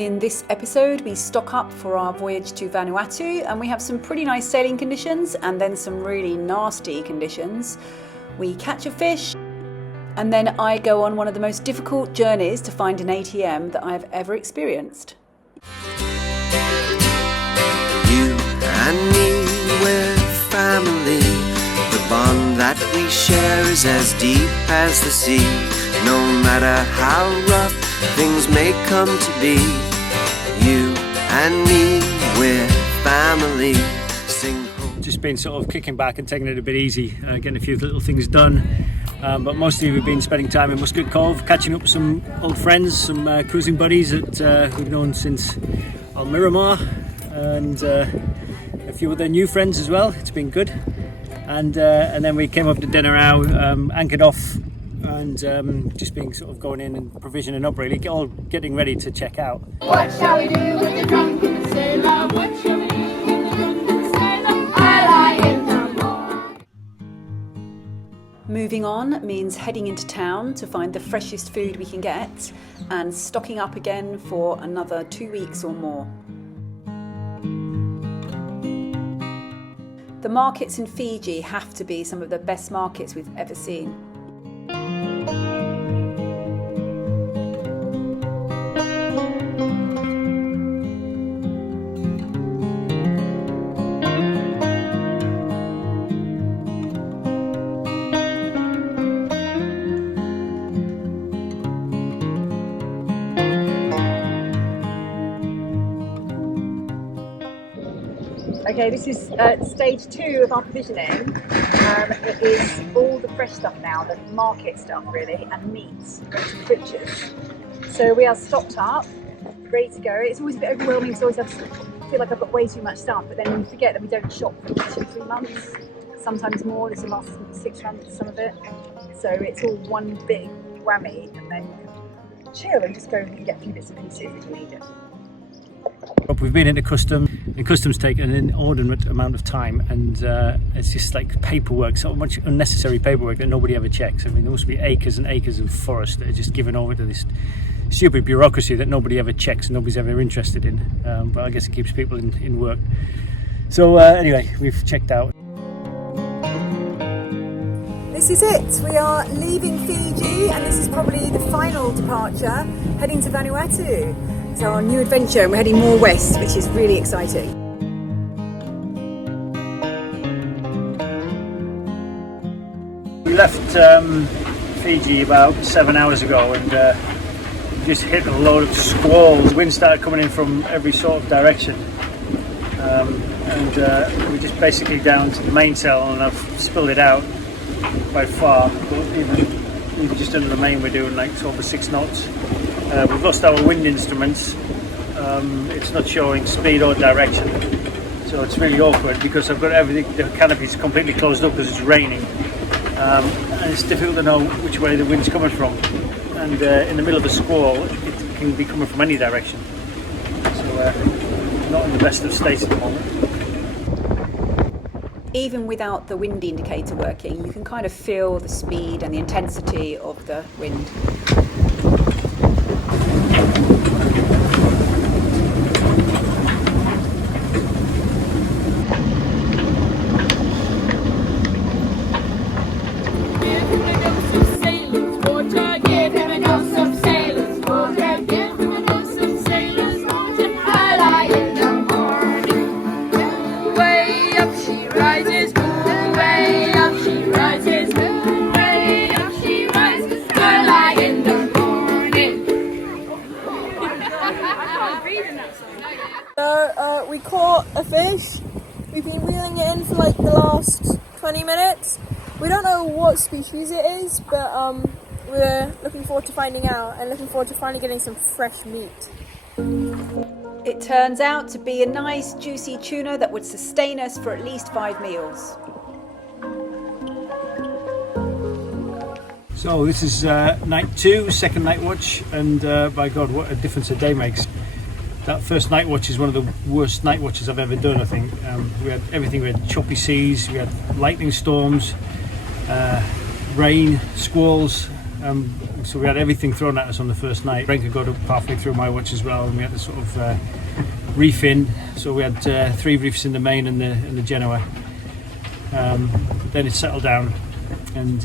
In this episode, we stock up for our voyage to Vanuatu, and we have some pretty nice sailing conditions and then some really nasty conditions. We catch a fish, and then I go on one of the most difficult journeys to find an ATM that I've ever experienced. You and me, we're family. The bond that we share is as deep as the sea. No matter how rough things may come to be, you and me, we're family. Sing home. Just been sort of kicking back and taking it a bit easy, getting a few little things done. But mostly we've been spending time in Muscat Cove, catching up with some old friends, some cruising buddies that we've known since Miramar, and a few other new friends as well. It's been good. And then we came up to dinner now, anchored off, and just been sort of going in and provisioning up, really, all getting ready to check out. What shall we do with the drunken sailor? What shall we do with the drunken sailor? I lie in the morning. Moving on means heading into town to find the freshest food we can get and stocking up again for another 2 weeks or more. The markets in Fiji have to be some of the best markets we've ever seen. Okay, this is stage 2 of our provisioning. It is all the fresh stuff now, the market stuff really, and meats, and some butchers. So we are stocked up, ready to go. It's always a bit overwhelming because I always feel like I've got way too much stuff, but then you forget that we don't shop for 2-3 months, sometimes more. This will last 6 months, some of it. So it's all one big whammy, and then you can chill and just go and get a few bits and pieces if you need it. We've been into customs, and customs take an inordinate amount of time, and it's just like paperwork, so much unnecessary paperwork that nobody ever checks. I mean, there must be acres and acres of forest that are just given over to this stupid bureaucracy that nobody ever checks and nobody's ever interested in. But I guess it keeps people in work. So anyway, we've checked out. This is it. We are leaving Fiji, and this is probably the final departure, heading to Vanuatu. It's our new adventure, and we're heading more west, which is really exciting. We left Fiji about 7 hours ago, and just hit a load of squalls. The wind started coming in from every sort of direction, and we're just basically down to the mainsail, and I've spilled it out by far. But even just under the main, we're doing like sort of 6 knots. We've lost our wind instruments. It's not showing speed or direction, so it's really awkward because I've got everything, the canopy's completely closed up because it's raining, and it's difficult to know which way the wind's coming from, and in the middle of a squall it can be coming from any direction, so not in the best of states at the moment. Even without the wind indicator working, you can kind of feel the speed and the intensity of the wind. We caught a fish. We've been reeling it in for like the last 20 minutes. We don't know what species it is, but we're looking forward to finding out and looking forward to finally getting some fresh meat. It turns out to be a nice juicy tuna that would sustain us for at least 5 meals. So this is night 2, second night watch, and by God, what a difference a day makes. That first night watch is one of the worst night watches I've ever done, I think. We had everything. We had choppy seas, we had lightning storms, rain, squalls, So we had everything thrown at us on the first night. Renka got up halfway through my watch as well, and we had to sort of reef in. So we had 3 reefs in the main and the Genoa. Then it settled down, and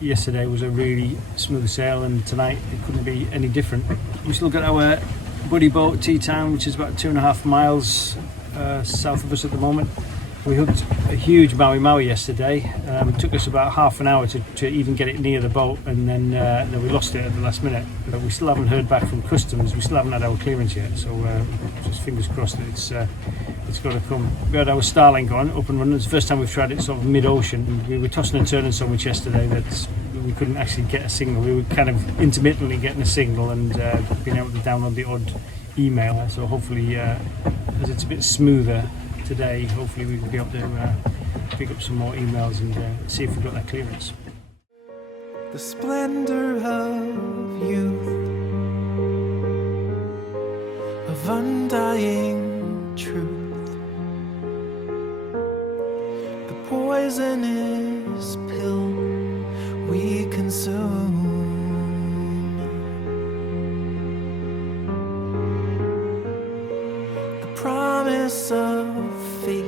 yesterday was a really smooth sail, and tonight it couldn't be any different. We still got our buddy boat T-Town, which is about 2.5 miles south of us at the moment. We hooked a huge Maui yesterday. It took us about half an hour to even get it near the boat, and then we lost it at the last minute. But we still haven't heard back from customs. We still haven't had our clearance yet, so just fingers crossed that it's got to come. We had our Starlink on, up and running. It's the first time we've tried it sort of mid-ocean. We were tossing and turning so much yesterday that we couldn't actually get a signal. We were kind of intermittently getting a signal and being able to download the odd email. So hopefully, as it's a bit smoother today, hopefully we will be able to pick up some more emails and see if we've got that clearance. The splendor of youth, of undying truth, the poisonous pill we consume, the promise of fate.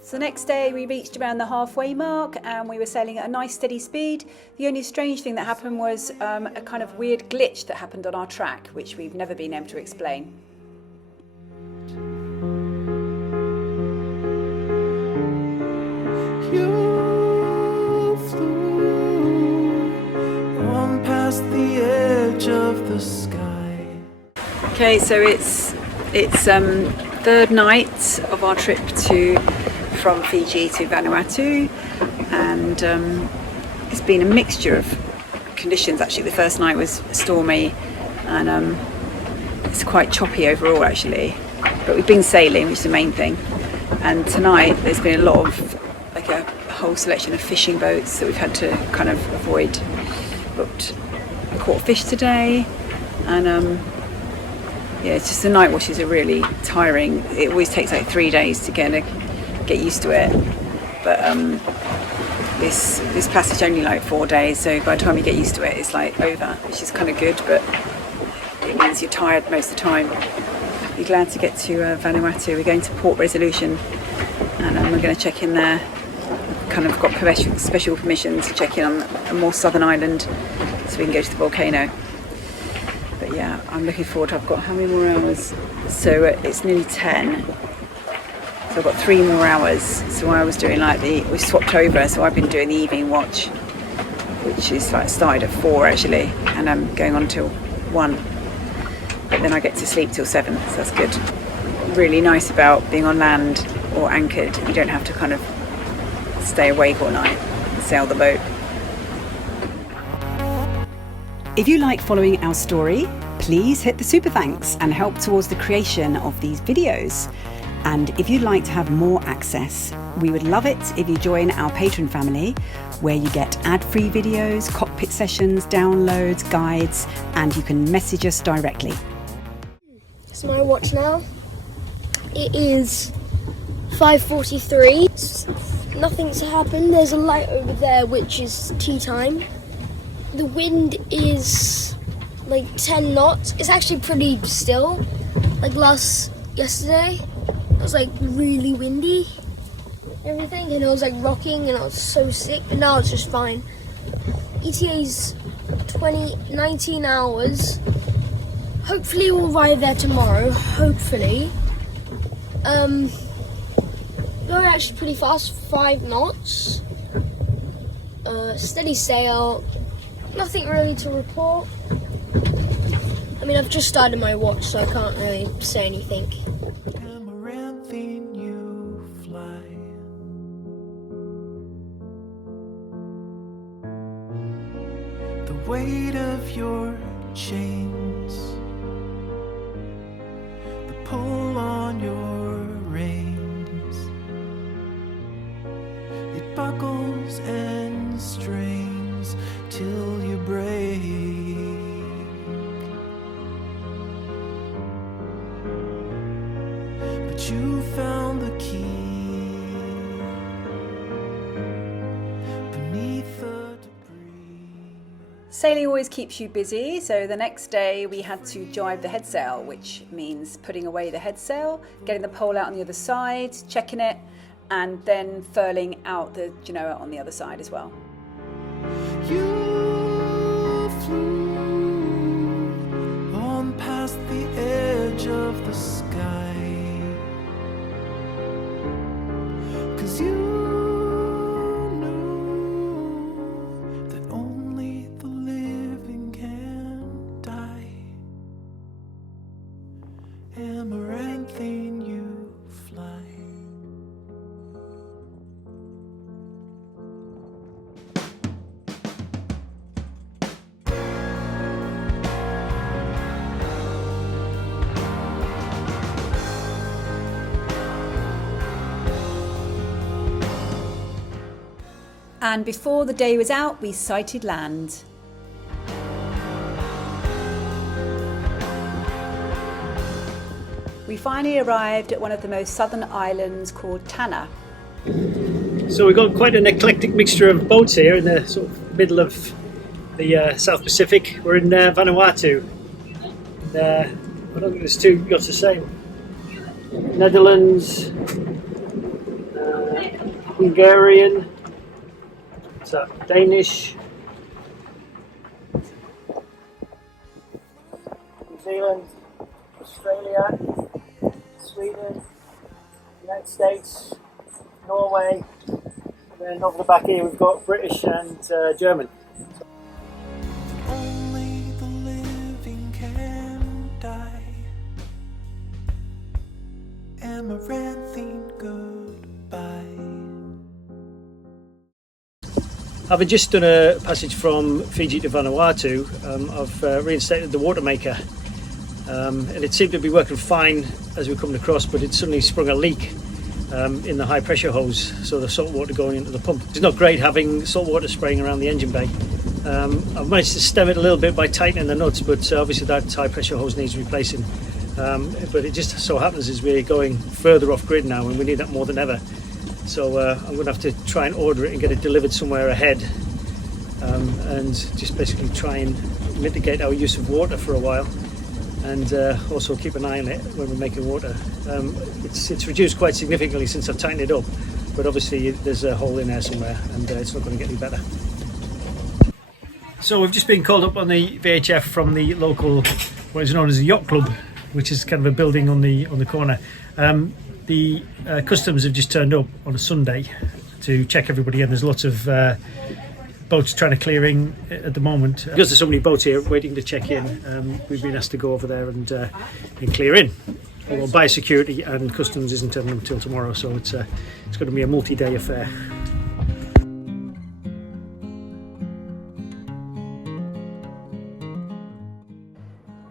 So the next day we reached around the halfway mark and we were sailing at a nice steady speed. The only strange thing that happened was a kind of weird glitch that happened on our track, which we've never been able to explain. You flew on past the edge of the sky. Okay, so it's third night of our trip from Fiji to Vanuatu, and it's been a mixture of conditions. Actually, the first night was stormy, and it's quite choppy overall actually, but we've been sailing, which is the main thing. And tonight there's been a lot of, like, a whole selection of fishing boats that we've had to kind of avoid. Caught fish today, and yeah, it's just the night watches are really tiring. It always takes like 3 days to get used to it, but this passage only like 4 days, so by the time you get used to it it's like over, which is kind of good, but it means you're tired most of the time. Be glad to get to Vanuatu. We're going to Port Resolution, and we're going to check in there. Kind of got special permission to check in on a more southern island so we can go to the volcano. But yeah, I'm looking forward. I've got how many more hours? So it's nearly 10. So I've got 3 more hours. So I was doing we swapped over, so I've been doing the evening watch, which is like started at 4 actually, and I'm going on till 1. But then I get to sleep till 7, so that's good. Really nice about being on land or anchored. You don't have to kind of stay awake all night and sail the boat. If you like following our story, please hit the super thanks and help towards the creation of these videos. And if you'd like to have more access, we would love it if you join our Patreon family, where you get ad-free videos, cockpit sessions, downloads, guides, and you can message us directly. It's my watch now. It is 5:43. Nothing's happened. There's a light over there, which is tea time. The wind is like 10 knots. It's actually pretty still. Like yesterday, it was like really windy, everything, and it was like rocking, and I was so sick. But now it's just fine. ETA's 19 hours. Hopefully we'll arrive there tomorrow. Hopefully. Going actually pretty fast, 5 knots. Steady sail. Nothing really to report. I mean, I've just started my watch, so I can't really say anything. Amaranthine you fly. The weight of your chains, the pull on your reins, it buckles and strains till you break. But you found the key beneath Sailing always keeps you busy, so the next day we had to jibe the headsail, which means putting away the headsail, getting the pole out on the other side, checking it, and then furling out the genoa on the other side as well. You flew on past the edge of the sky, 'cause you know that only the living can die. Amaranthine, you fly. And before the day was out, we sighted land. We finally arrived at one of the most southern islands called Tanna. So we've got quite an eclectic mixture of boats here in the sort of middle of the South Pacific. We're in Vanuatu. And, I don't think there's two yachts the same. Netherlands, Hungarian, so Danish, New Zealand, Australia, Sweden, United States, Norway, and then over the back here we've got British and German. Only the living can die. Amaranthine, goodbye. Having just done a passage from Fiji to Vanuatu, I've reinstated the water maker, and it seemed to be working fine as we were coming across, but it suddenly sprung a leak in the high pressure hose, so the salt water going into the pump. It's not great having salt water spraying around the engine bay. I've managed to stem it a little bit by tightening the nuts, but obviously that high pressure hose needs replacing. But it just so happens as we're going further off grid now and we need that more than ever. So I'm going to have to try and order it and get it delivered somewhere ahead, and just basically try and mitigate our use of water for a while, and also keep an eye on it when we're making water. It's reduced quite significantly since I've tightened it up, but obviously there's a hole in there somewhere, and it's not going to get any better. So we've just been called up on the VHF from the local, what is known as the Yacht Club, which is kind of a building on the corner. The customs have just turned up on a Sunday to check everybody in. There's lots of boats trying to clear in at the moment. Because there's so many boats here waiting to check in, we've been asked to go over there and clear in. Although biosecurity and customs isn't turning up until tomorrow, so it's going to be a multi-day affair.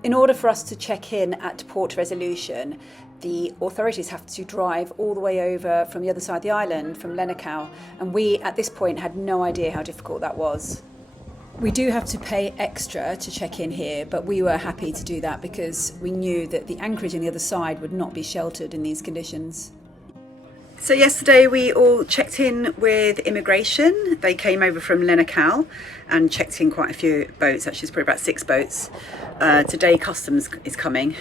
In order for us to check in at Port Resolution, the authorities have to drive all the way over from the other side of the island, from Lenakau, and we at this point had no idea how difficult that was. We do have to pay extra to check in here, but we were happy to do that because we knew that the anchorage on the other side would not be sheltered in these conditions. So yesterday we all checked in with immigration. They came over from Lenakau and checked in quite a few boats, actually it's probably about 6 boats. Today customs is coming.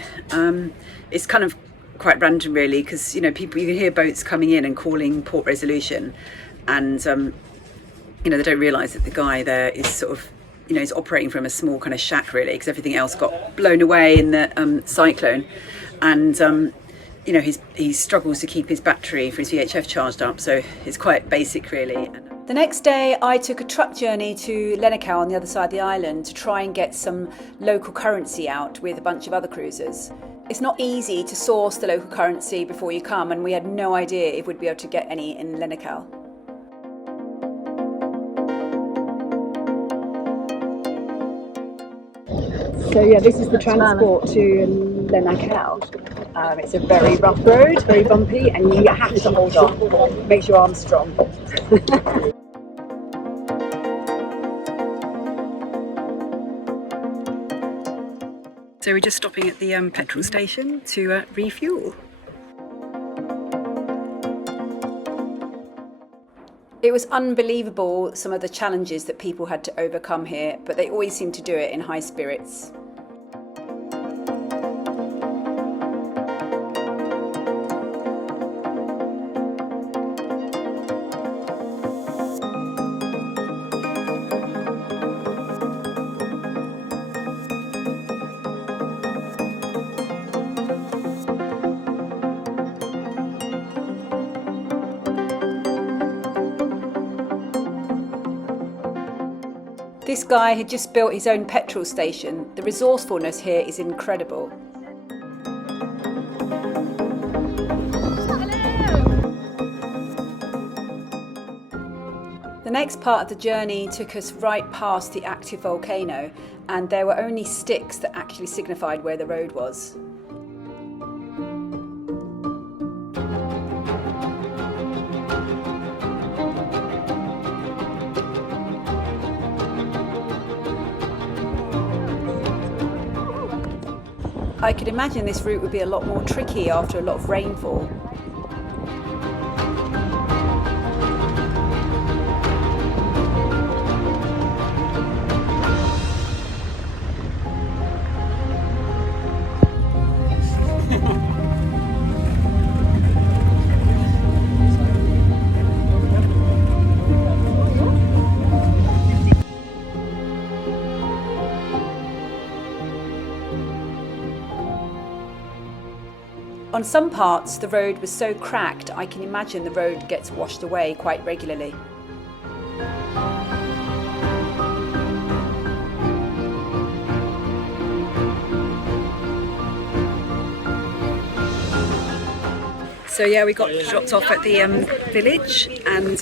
It's kind of quite random really, because you know, you can hear boats coming in and calling Port Resolution, and you know, they don't realise that the guy there is sort of, you know, is operating from a small kind of shack really, because everything else got blown away in the cyclone, and you know, he struggles to keep his battery for his VHF charged up, so it's quite basic really. The next day I took a truck journey to Lenakau on the other side of the island to try and get some local currency out with a bunch of other cruisers. It's not easy to source the local currency before you come, and we had no idea if we'd be able to get any in Lenakau. So yeah, this is the transport to Lenakau. It's a very rough road, very bumpy, and you have to hold on. Make your arms strong. So we're just stopping at the petrol station to refuel. It was unbelievable some of the challenges that people had to overcome here, but they always seemed to do it in high spirits. This guy had just built his own petrol station. The resourcefulness here is incredible. The next part of the journey took us right past the active volcano, and there were only sticks that actually signified where the road was. I could imagine this route would be a lot more tricky after a lot of rainfall. On some parts, the road was so cracked, I can imagine the road gets washed away quite regularly. So yeah, we got dropped off at the village, and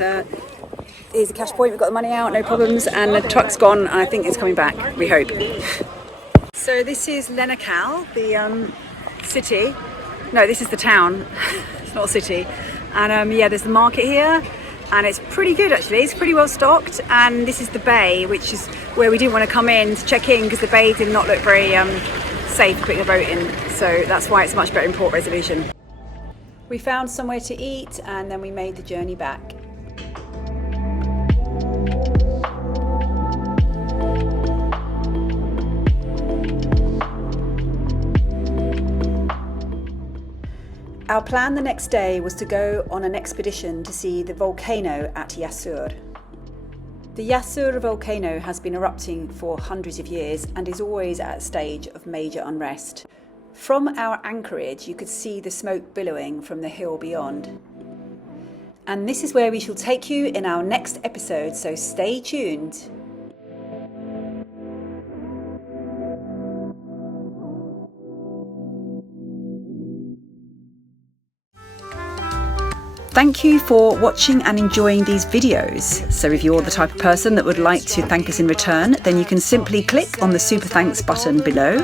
here's a cash point. We've got the money out, no problems, and the truck's gone. I think it's coming back, we hope. So this is Lenakal, the city. No, this is the town, it's not a city. And yeah, there's the market here, and it's pretty good actually. It's pretty well stocked, and this is the bay, which is where we didn't want to come in to check in because the bay did not look very safe putting a boat in. So that's why it's much better in port resolution. We found somewhere to eat, and then we made the journey back. Our plan the next day was to go on an expedition to see the volcano at Yasur. The Yasur volcano has been erupting for hundreds of years and is always at a stage of major unrest. From our anchorage, you could see the smoke billowing from the hill beyond. And this is where we shall take you in our next episode, so stay tuned. Thank you for watching and enjoying these videos. So if you're the type of person that would like to thank us in return, then you can simply click on the super thanks button below,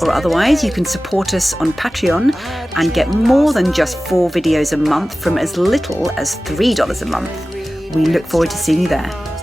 or otherwise you can support us on Patreon and get more than just 4 videos a month from as little as $3 a month. We look forward to seeing you there.